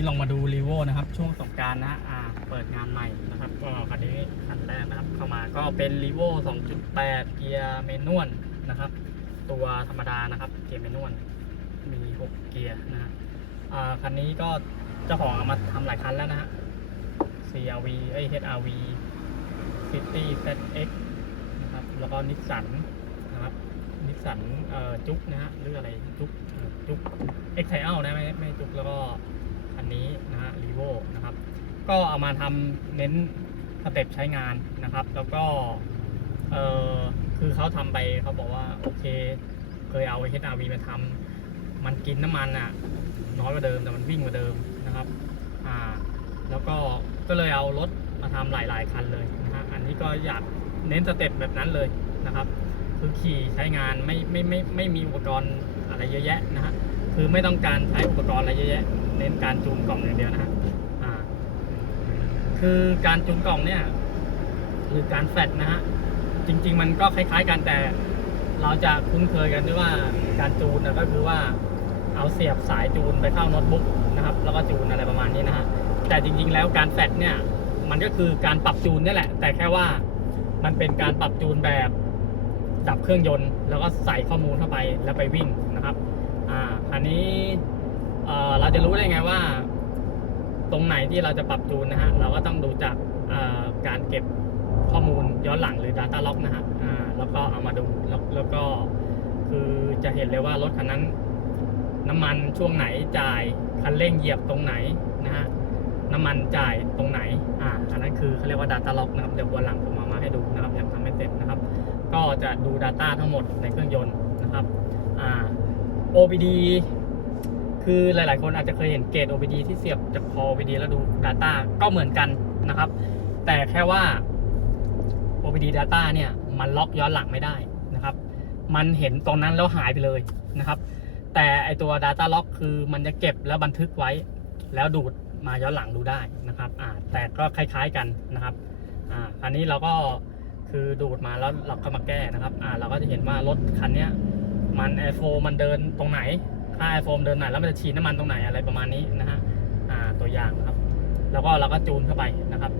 นี้ลองมาดูรีโวนะครับ ช่วงสงการนะฮะอ่าเปิดงานใหม่นะครับก็คันนี้คันแรกนะครับ เข้ามาก็เป็นรีโว2.8 เกียร์เมนวลนะครับ ตัวธรรมดานะครับเกียร์เมนวลมี 6 เกียร์นะฮะอ่าคันนี้ก็เจ้าของเอามาทำหลายคันแล้วนะฮะ CRV เอ้ย HRV City ZX นะครับแล้วก็นิสสันนะครับนิสสันจุกนะฮะหรืออะไรจุกจุกเอ็กไทเอลนะไม่ไม่จุกแล้วก็ คันนี้นะฮะรีโวนะครับ ก็เอามาทำเน้นสเต็ปใช้งานนะครับ แล้วก็เออคือเขาทำไปเขาบอกว่าโอเค เคยเอา HRV มาทำมันกินน้ำมันอะน้อยกว่าเดิมแต่มันวิ่งกว่าเดิมนะครับอ่าแล้วก็ก็เลยเอารถมาทำหลาย ๆ คันเลยนะฮะอันนี้ก็อยากเน้นสเต็ปแบบนั้นเลยนะครับคือขี่ใช้งานไม่ไม่ไม่ไม่มีอุปกรณ์อะไรเยอะแยะนะฮะคือไม่ต้องการใช้อุปกรณ์อะไรเยอะแยะ เน้นการจูนกล่องอย่างเดียวนะฮะอ่าคือการจูนกล่องเนี่ยหรือการแฟดนะฮะจริง ๆ มันก็คล้าย ๆ กันแต่เราจะคุ้นเคยกันด้วยว่าการจูนก็คือว่าเอาเสียบสายจูนไปเข้าโน้ตบุ๊กนะครับ แล้วก็จูนอะไรประมาณนี้นะฮะแต่จริง ๆ แล้วการแฟดเนี่ยมันก็คือการปรับจูนนี่แหละ แต่แค่ว่ามันเป็นการปรับจูนแบบดับเครื่องยนต์ แล้วก็ใส่ข้อมูลเข้าไปแล้วไปวิ่งนะครับอ่าอันนี้ เราจะรู้ได้ไงว่า ตรงไหนที่เราจะปรับจูนนะฮะ เราก็ต้องดูจากการเก็บข้อมูลย้อนหลังหรือ Data Log นะฮะแล้วก็เอามาดูแล้วแล้วก็คือจะเห็นเลยว่ารถคันนั้นน้ำมันช่วงไหนจ่ายคันเร่งเหยียบตรงไหนนะฮะน้ำมันจ่ายตรงไหนอ่าอันนั้นคือเขาเรียกว่า Data Log นะครับเดี๋ยววันหลังผมเอามาให้ดูนะครับยังทำไม่เสร็จนะครับ ก็จะดู Data ทั้งหมดในเครื่องยนต์นะครับอ่า OBD คือหลาย ๆ คนอาจจะเคยเห็นเกรด OBD ที่เสียบจากคอ OBD แล้วดู Data ก็เหมือนกันนะครับ แต่แค่ว่า OBD Data เนี่ยมันล็อกย้อนหลังไม่ได้นะครับ มันเห็นตรงนั้นแล้วหายไปเลยนะครับ แต่ไอตัว Data Log คือมันจะเก็บแล้วบันทึกไว้ แล้วดูดมาย้อนหลังดูได้นะครับอ่าแต่ก็คล้าย ๆ กันนะครับอ่าอันนี้เราก็คือดูดมาแล้วเราก็มาแก้นะครับอ่าเราก็จะเห็นว่ารถคันนี้มันไอโฟมันเดินตรงไหน ถ้าไอโฟมเดินไหนแล้วมันจะฉีดน้ำมันตรงไหนอะไรประมาณนี้นะฮะอ่าตัวอย่างนะครับ แล้วก็เราก็จูนเข้าไปนะครับ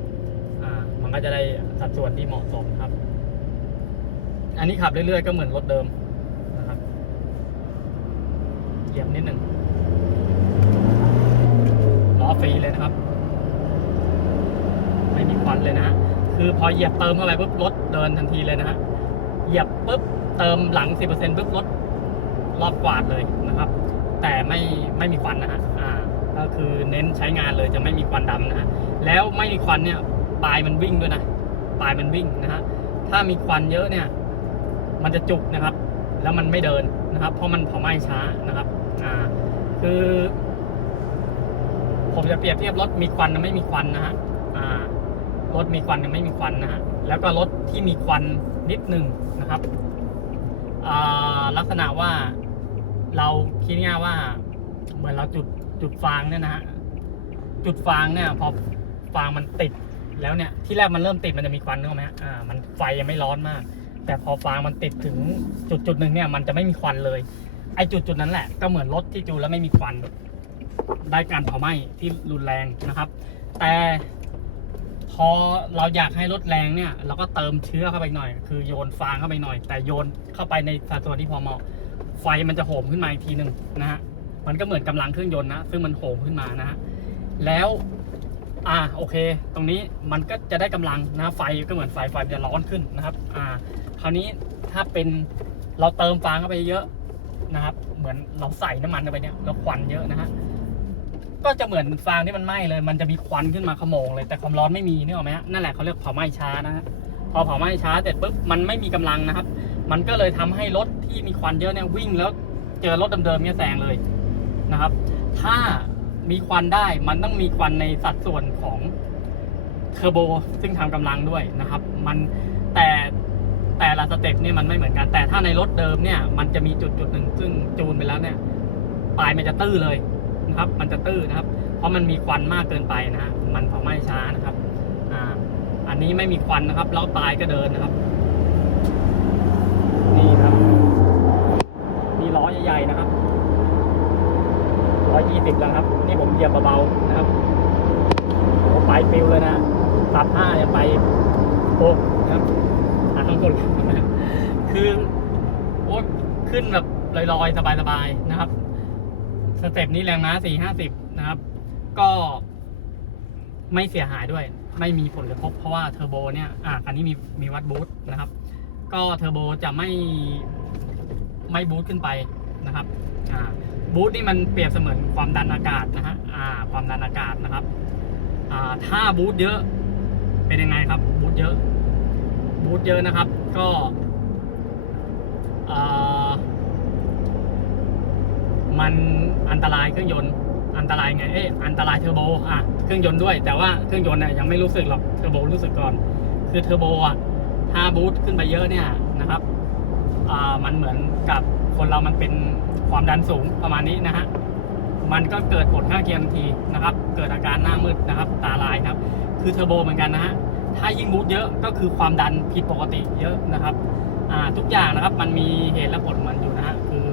อ่ามันก็จะได้สัดส่วนที่เหมาะสมครับ อันนี้ขับเรื่อยๆก็เหมือนรถเดิมนะครับเหยียบนิดหนึ่งล้อฟรีเลยนะครับ ไม่มีควันเลยนะฮะคือพอเหยียบเติมเข้าไปปุ๊บรถเดินทันทีเลยนะฮะเหยียบปุ๊บเติมหลัง 10%ปุ๊บรถรอบกวาดเลย นะครับ แต่ไม่ไม่มีควันนะฮะอ่าก็คือเน้นใช้งานเลยจะไม่มีควันดำนะฮะแล้วไม่มีควันเนี่ยปลายมันวิ่งด้วยนะปลายมันวิ่งนะฮะถ้ามีควันเยอะเนี่ย มันจะจุกนะครับ แล้วมันไม่เดินนะครับ เพราะมันเผาไหม้ช้านะครับอ่าคือ ผมจะเปรียบเทียบรถมีควันกับไม่มีควันนะฮะอ่ารถมีควันกับไม่มีควันนะฮะแล้วก็รถที่มีควันนิดหนึ่งนะครับอ่าลักษณะว่า เราคิดง่ายว่า เหมือนเราจุดจุดฟางเนี่ยนะฮะจุดฟางเนี่ย พอฟางมันติดแล้วเนี่ยที่แรกมันเริ่มติดมันจะมีควันนึกออกไหมฮะอ่ามันไฟยังไม่ร้อนมาก แต่พอฟางมันติดถึงจุดจุดหนึ่งเนี่ย มันจะไม่มีควันเลย ไอ้จุดจุดนั้นแหละ ก็เหมือนรถที่จูแล้วไม่มีควันได้การเผาไหม้ที่รุนแรงนะครับ แต่พอเราอยากให้รถแรงเนี่ย เราก็เติมเชื้อเข้าไปหน่อย คือโยนฟางเข้าไปหน่อย แต่โยนเข้าไปในสัดส่วนที่พอเหมาะ ไฟมันจะโหมขึ้นมาอีกทีหนึ่งนะฮะมันก็เหมือนกำลังเครื่องยนต์นะซึ่งมันโหมขึ้นมานะฮะแล้วอ่าโอเค ตรงนี้มันก็จะได้กำลังนะไฟก็เหมือนไฟไฟมันจะร้อนขึ้นนะครับอ่าคราวนี้ถ้าเป็นเราเติมฟางเข้าไปเยอะนะครับ เหมือนเราใส่น้ำมันเข้าไปเนี่ยแล้วควันเยอะนะฮะก็จะเหมือนฟางที่มันไหม้เลย มันจะมีควันขึ้นมาขโมงเลย แต่ความร้อนไม่มีนี่หรอไหมฮะนั่นแหละเขาเรียกเผาไหม้ช้านะฮะพอเผาไหม้ช้าเสร็จปุ๊บมันไม่มีกำลังนะครับ มันก็เลยทำให้รถที่มีควันเยอะเนี่ยวิ่งแล้วเจอรถเดิมๆเนี่ยแซงเลยนะครับ ถ้ามีควันได้มันต้องมีควันในสัดส่วนของเทอร์โบซึ่งทำกำลังด้วยนะครับ มันแต่แต่ละสเต็ปเนี่ยมันไม่เหมือนกัน แต่ถ้าในรถเดิมเนี่ย มันจะมีจุดจุดหนึ่งซึ่งจูนไปแล้วเนี่ยปลายมันจะตื้อเลยนะครับ มันจะตื้อนะครับ เพราะมันมีควันมากเกินไปนะฮะมันเผาไหม้ช้านะครับอ่าอันนี้ไม่มีควันนะครับแล้วปลายก็เดินนะครับ นี่ครับมีล้อใหญ่ๆนะครับ120 20แล้วครับ นี่ผมเหยียบเบาๆนะครับโอ้ไปฟิวเลยนะตัดห้ายังไปหกนะครับอะข้งบนนะครับคือโอ้ขึ้นแบบลอยๆ สบายๆนะครับ สเต็ปนี้แรงม้า4 50นะครับ ก็ไม่เสียหายด้วย ไม่มีผลกระทบเพราะว่าเทอร์โบเนี่ย อ่าคันนี้มีมีวัดบูสต์นะครับ ก็เทอร์โบจะไม่ไม่บูสต์ขึ้นไปนะครับ อ่า บูสต์นี่มันเปรียบเสมือนความดันอากาศนะฮะอ่าความดันอากาศนะครับอ่าถ้าบูสต์เยอะเป็นยังไงครับบูสต์เยอะบูสต์เยอะนะครับ ก็มันอันตรายเครื่องยนต์อันตรายไงเอ๊ะอันตรายเทอร์โบอะเครื่องยนต์ด้วย แต่ว่าเครื่องยนต์เนี่ยยังไม่รู้สึกหรอกเทอร์โบรู้สึกก่อน คือเทอร์โบอะถ้าบูสต์ขึ้นไปเยอะเนี่ยนะครับอ่ามันเหมือนกับ คนเรามันเป็นความดันสูงประมาณนี้นะฮะมันก็เกิดผลข้างเคียงทันทีนะครับ เกิดอาการหน้ามืดนะครับ ตาลายครับ คือเทอร์โบเหมือนกันนะฮะถ้ายิ่งบูสต์เยอะก็คือความดันผิดปกติเยอะนะครับทุกอย่างนะครับมันมีเหตุและผลมันอยู่นะฮะคือ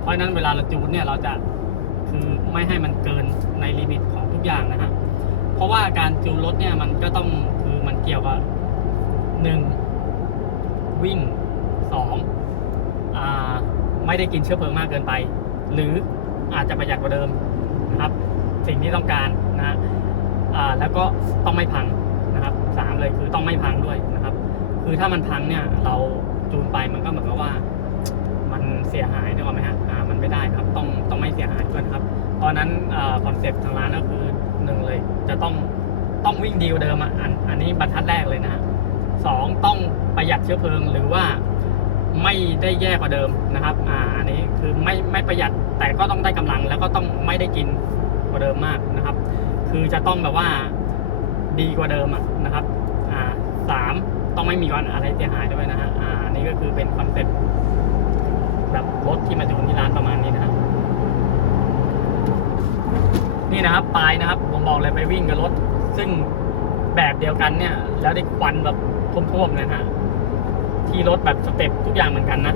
เพราะนั้นเวลาเราจูนเนี่ยเราจะคือไม่ให้มันเกินในลิมิตของทุกอย่างนะฮะเพราะว่าการจูนรถเนี่ยมันก็ต้องคือมันเกี่ยวกับหนึ่งวิ่งสอง ไม่ได้กินเชื้อเพลิงมากเกินไป หรืออาจจะประหยัดกว่าเดิมนะครับสิ่งที่ต้องการนะฮะแล้วก็ต้องไม่พังนะครับสามเลยคือต้องไม่พังด้วยนะครับ คือถ้ามันพังเนี่ยเราจูนไปมันก็เหมือนกับว่ามันเสียหายนึกออกไหมฮะอ่ามันไม่ได้ครับต้องต้องไม่เสียหายด้วยนะครับ เพราะนั้นคอนเซ็ปต์ทางร้านก็คือหนึ่งเลยจะต้องต้องวิ่งดีกว่าเดิมอะอันอันนี้บรรทัดแรกเลยนะฮะสองต้องประหยัดเชื้อเพลิงหรือว่า ไม่ได้แย่กว่าเดิมนะครับ อ่าอันนี้คือไม่ไม่ประหยัดแต่ก็ต้องได้กำลัง แล้วก็ต้องไม่ได้กินกว่าเดิมมากนะครับ คือจะต้องแบบว่าดีกว่าเดิมอะนะครับ อ่าสามต้องไม่มีวันอะไรเสียหายด้วยนะฮะ อ่านนี้ก็คือเป็นคอนเซ็ปต์แบบรถที่มาจูนที่ร้านประมาณนี้นะครับ นี่นะครับปลายนะครับ ผมบอกเลยไปวิ่งกับรถ ซึ่งแบบเดียวกันเนี่ย แล้วได้ควันแบบท่วมๆเลยนะฮะ ที่รถแบบสเต็ปทุกอย่างเหมือนกันนะ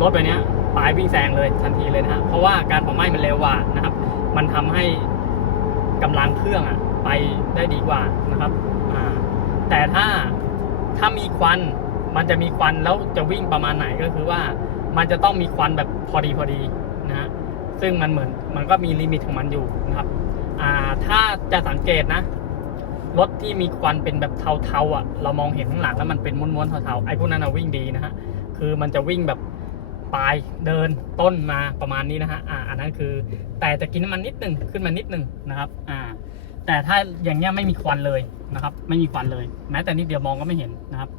รถแบบเนี้ยปลายวิ่งแซงเลยทันทีเลยนะฮะเพราะว่าการเผาไหม้มันเร็วกว่านะครับ มันทำให้กำลังเครื่องอะไปได้ดีกว่านะครับแต่ถ้าถ้ามีควันมันจะมีควันแล้วจะวิ่งประมาณไหนก็คือว่ามันจะต้องมีควันแบบพอดีพอดีนะฮะซึ่งมันเหมือนมันก็มีลิมิตของมันอยู่นะครับอ่าถ้าจะสังเกตนะ รถที่มีควันเป็นแบบเทาๆอะ เรามองเห็นข้างหลังแล้วมันเป็นม้วนๆเทาๆไอ้พวกนั้นนะวิ่งดีนะฮะคือมันจะวิ่งแบบปลายเดินต้นมาประมาณนี้นะฮะอ่าอันนั้นคือ แต่จะกินน้ำมันนิดนึงขึ้นมานิดนึงนะครับอ่าแต่ถ้าอย่างเงี้ยไม่มีควันเลยนะครับ ไม่มีควันเลย แม้แต่นิดเดียวมองก็ไม่เห็นนะครับ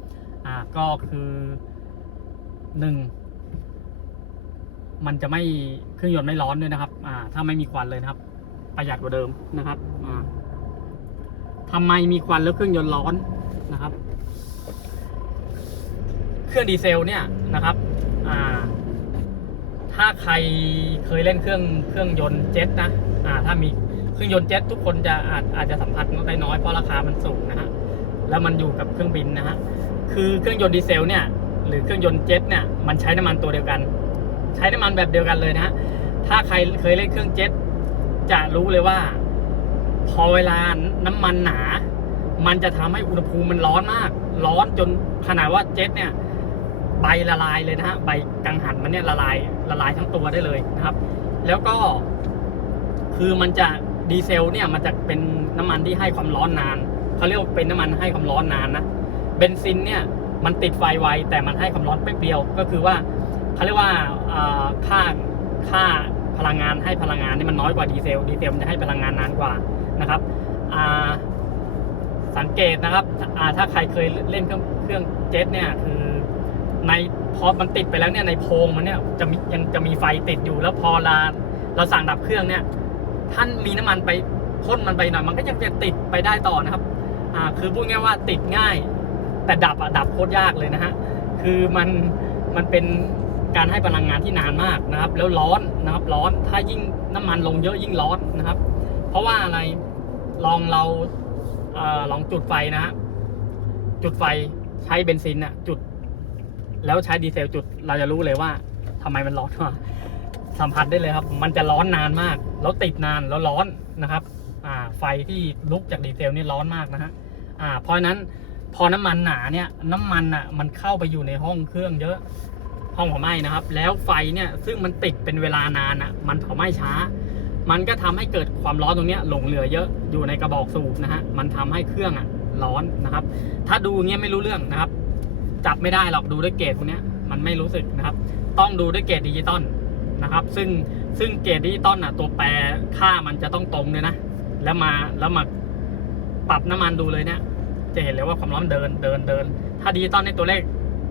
อ่าก็คือหนึ่งมันจะไม่เครื่องยนต์ไม่ร้อนด้วยนะครับอ่าถ้าไม่มีควันเลยนะครับ ประหยัดกว่าเดิมนะครับอ่า ทำไมมีควันแล้วเครื่องยนต์ร้อนนะครับ เครื่องดีเซลเนี่ยนะครับถ้าใครเคยเล่นเครื่องเครื่องยนต์เจ็ตนะถ้ามีเครื่องยนต์เจ็ตทุกคนจะอาจอาจจะสัมผัสได้น้อยเพราะราคามันสูงนะฮะแล้วมันอยู่กับเครื่องบินนะฮะคือเครื่องยนต์ดีเซลเนี่ยหรือเครื่องยนต์เจ็ตเนี่ยมันใช้น้ำมันตัวเดียวกัน ใช้น้ำมันแบบเดียวกันเลยนะฮะถ้าใครเคยเล่นเครื่องเจ็ตจะรู้เลยว่า พอเวลาน้ำมันหนา มันจะทำให้อุณหภูมิมันร้อนมาก ร้อนจนขนาดว่าเจ็ตเนี่ยใบละลายเลยนะฮะใบกังหันมันเนี่ยละลายละลายทั้งตัวได้เลยนะครับ แล้วก็ คือมันจะดีเซลเนี่ยมันจะเป็นน้ำมันที่ให้ความร้อนนานเขาเรียกเป็นน้ำมันให้ความร้อนนานนะเบนซินเนี่ยมันติดไฟไวแต่มันให้ความร้อนแป๊บเดียว ก็คือว่าเขาเรียกว่าค่าค่าพลังงานให้พลังงานนี่มันน้อยกว่าดีเซลดีเซลมันจะให้พลังงานนานกว่า นะครับอาสังเกตนะครับอาถ้าใครเคยเล่นเครื่องเครื่องเจ็ตเนี่ยคือในพอมันติดไปแล้วเนี่ยในโพงมันเนี่ยจะมียังจะมีไฟติดอยู่แล้วพอเราเราสั่งดับเครื่องเนี่ยท่านมีน้ำมันไปพ่นมันไปหน่อยมันก็ยังจะติดไปได้ต่อนะครับอ่าคือพูดง่ายว่าติดง่าย แต่ดับอะดับโคตรยากเลยนะฮะคือมันมันเป็นการให้พลังงานที่นานมากนะครับ แล้วร้อนนะครับร้อนถ้ายิ่งน้ำมันลงเยอะยิ่งร้อนนะครับ เพราะว่าอะไร ลองเราเออลองจุดไฟนะฮะจุดไฟใช้เบนซินอะจุด แล้วใช้ดีเซลจุดเราจะรู้เลยว่าทำไมมันร้อนมาสัมผัสได้เลยครับ มันจะร้อนนานมาก แล้วติดนานแล้วร้อนนะครับ อ่า ไฟที่ลุกจากดีเซลนี่ร้อนมากนะฮะอ่า เพราะนั้นพอน้ำมันหนาเนี่ย น้ำมันอะ มันเข้าไปอยู่ในห้องเครื่องเยอะ ห้องเผาไหม้นะครับ แล้วไฟเนี่ย ซึ่งมันติดเป็นเวลานานอะ มันเผาไหม้ช้า มันก็ทำให้เกิดความร้อนตรงนี้หลงเหลือเยอะอยู่ในกระบอกสูบนะฮะมันทำให้เครื่องอะร้อนนะครับ ถ้าดูเงี้ยไม่รู้เรื่องนะครับ จับไม่ได้หรอกดูด้วยเกรดพวกนี้มันไม่รู้สึกนะครับ ต้องดูด้วยเกรดดิจิตอลนะครับ ซึ่งซึ่งเกรดดิจิตอลอะตัวแปรค่ามันจะต้องตรงเลยนะ แล้วมาแล้วมาปรับน้ำมันดูเลยเนี่ยจะเห็นเลยว่าความร้อนเดินเดินเดิน ถ้าดิจิตอลในตัวเลข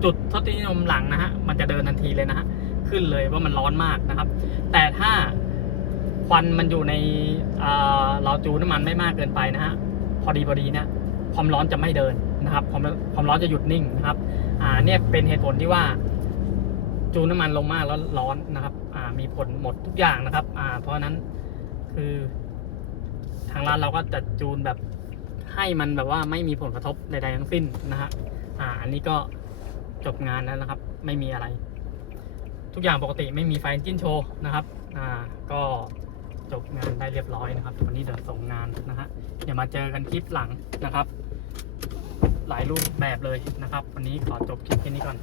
จุดทศนิยมหลังนะฮะมันจะเดินทันทีเลยนะฮะขึ้นเลยว่ามันร้อนมากนะครับ แต่ถ้า ควันมันอยู่ในเราจูน้ำมันไม่มากเกินไปนะฮะพอดีพอดีเนี่ยความร้อนจะไม่เดินนะครับความความร้อนจะหยุดนิ่งนะครับ อ่าเนี่ยเป็นเหตุผลที่ว่า จูน้ำมันลงมากแล้วร้อนนะครับ อ่ามีผลหมดทุกอย่างนะครับ อ่า เพราะฉะนั้นคือทางร้านเราก็จะจูนแบบให้มันแบบว่าไม่มีผลกระทบใดๆทั้งสิ้นนะฮะอ่าอันนี้ก็จบงานแล้วนะครับ ไม่มีอะไร ทุกอย่างปกติไม่มีไฟจิ้นโชว์นะครับ อ่าก็ จบงานได้เรียบร้อยนะครับ วันนี้เดี๋ยวส่งงานนะฮะเดี๋ยวมาเจอกันคลิปหลังนะครับ หลายรูปแบบเลยนะครับ วันนี้ขอจบคลิปแค่นี้ก่อน